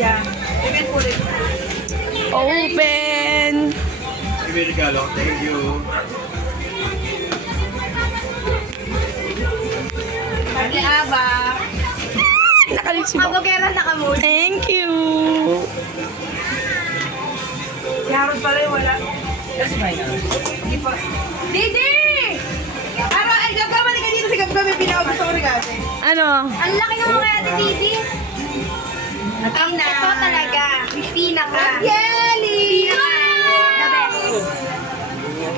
Yeah. Open po rin. Open! May regalo. Thank you. Ate Aba. Nakalis mo. Mabogera na ka mo. Thank you! Si Harold pala yung wala. That's fine. Hindi pa. Didi! Ara, ay gagawin ka dito si Gabgab yung pinakagusto ko regalo. Ano? Ang laki ng mga Ate Didi. Ang ito talaga. Pinaka. Jelly! The best.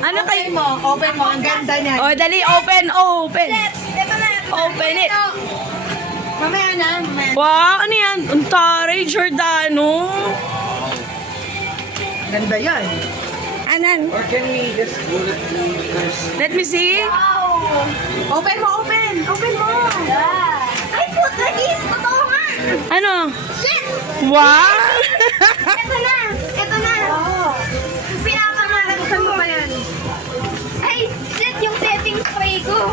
Ano kayo? Open mo. Ang ganda niya. Oh, dali, open, open! Ito na. Open it! Mamaya na. Mamaya. Wow, ano yan? Ang taray, Giordano! Ganda yan. Anan? Or can we just do it first? Let me see. Wow. Open mo, open. Open mo. Ay, puta, guys. Totoo nga. Ano? Shit. Wow! Ito na. Ito na. Oh. Pinapangalan ko. Saan mo ba yan? Ay, shit, yung setting spray ko.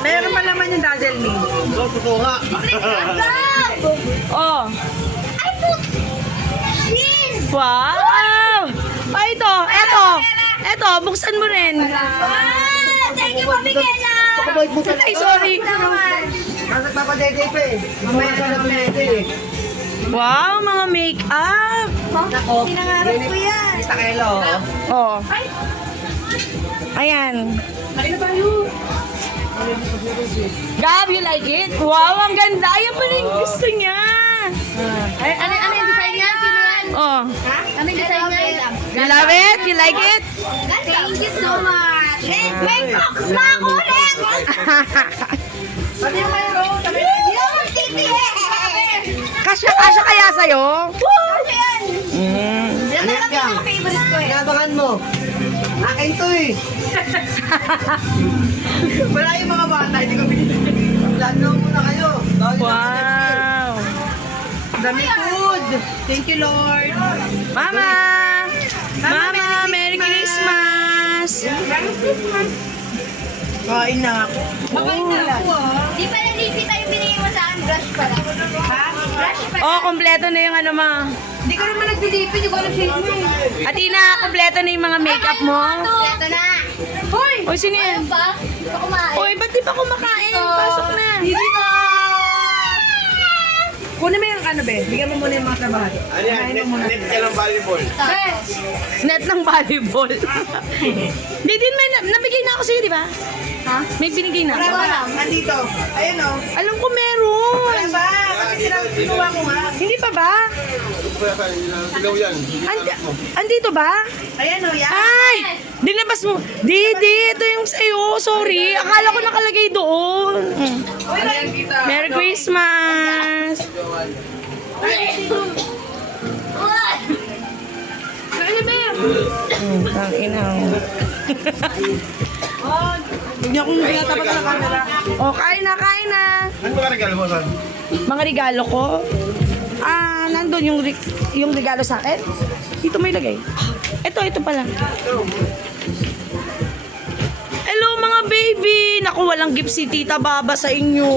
Meron pa naman yung dazzle me. So, totoo nga. Oh, Ay, puta. Shit. wow! Ay, eto, buksan mo rin. Thank you, Mami Kela. Ay, sorry. Nagpapadede pa eh. Mamaya na lang pinede eh. Wow, mga make-up. Sinangarap ko yan. Kita kelo. Oh. Ayan. Ayun na tayo. Gab, you like it? Wow, ang ganda. Ayan pala yung gusto niya. Ay, ano yung design niya? Sino yan? Oh. Ano yung design niya? You love it? You like it? Thank you so much. May box na ako ulit. Sabi mo mayroon. Sabi mo Yung TPS. Kasya kaya sa'yo? Ano yan? Yan Ano talaga yan? yung favorite ko eh. Inabangan mo. Akin to eh. Wala yung mga bata, hindi ko binibigyan. Plano muna kayo. Wow. Dami food. Thank you, Lord. Mama! Mama, Merry Christmas! Kain na ako. Makain na ako ah. Di pa yung lipi tayo binigay mo sa akin. Brush pala. Ha? Brush pala. Oh, kompleto na yung ano mo. Hindi ko naman nagdidipin. Hindi ko alam sa inyo. Atina, kompleto na yung mga makeup mo. Ito na. Hoy! Oy, sino yan? Ano pa? Ito kumain. Oy, ba't di pa kumakain? Pasok na. Hindi ka! Kunin mo yung ano be. Bigyan mo muna yung mga trabaho. Ano yan? Net ka ng volleyball. Net ng volleyball. Di din, may nabigay na ako sa'yo, di ba? Ha? May binigay na ako. Wala. Andito. Ayun o. Alam ko meron. Wala ba? Kasi kinuha ko nga. Hindi pa ba? Ilaw yan. Andito ba? Ayan o. Yan. Ay! Dinabas mo. Di, ito yung sa'yo. Sorry. Akala ko nakalagay doon. Ayan kita. Merry Christmas! Ano ba yan? Ang inang. Huwag niyo akong pinatapat sa camera. Oh, kain na. Ano ba regalo mo, son? Mga regalo ko. Nandun yung regalo sa akin. Dito may lagay. Ito pala. Hello mga baby! Naku, walang gift si Tita Baba sa inyo.